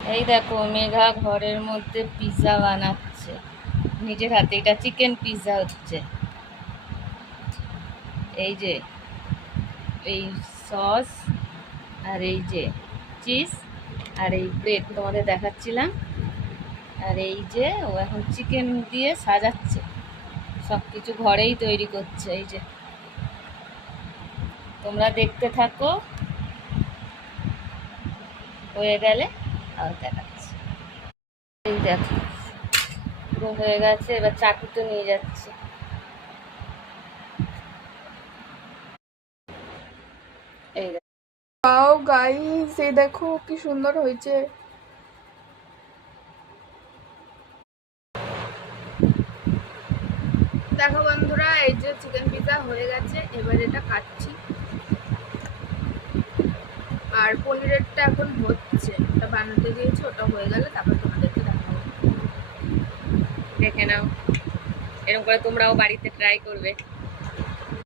এই দেখো মেঘা ঘরের মধ্যে পিৎজা বানাচ্ছে নিজের হাতে। এটা চিকেন পিৎজা হচ্ছে। এই যে এই সস আর এই যে চিজ আর এই ব্রেড তোমাদের দেখাচ্ছিলাম। আর এই যে ও এখন চিকেন দিয়ে সাজাচ্ছে, সব কিছু ঘরেই তৈরি করছে। এই যে তোমরা দেখতে থাকো, হয়ে গেলে আর দেখাচ্ছি। এই দেখো পুরো হয়ে গেছে, এবার চাকুতে নিয়ে যাচ্ছে। এই দেখো ওয়াও গাইস, এই দেখো কি সুন্দর হয়েছে। দেখো বন্ধুরা, এই যে চিকেন পিৎজা হয়ে গেছে, এবার এটা খাচ্ছি। আর পনিরেরটা এখন হচ্ছে, ওটা বানাতে দিয়েছি, ওটা হয়ে গেলে তারপর তোমাদেরকে দেখাবো। দেখে নাও, এরকম করে তোমরাও বাড়িতে ট্রাই করবে।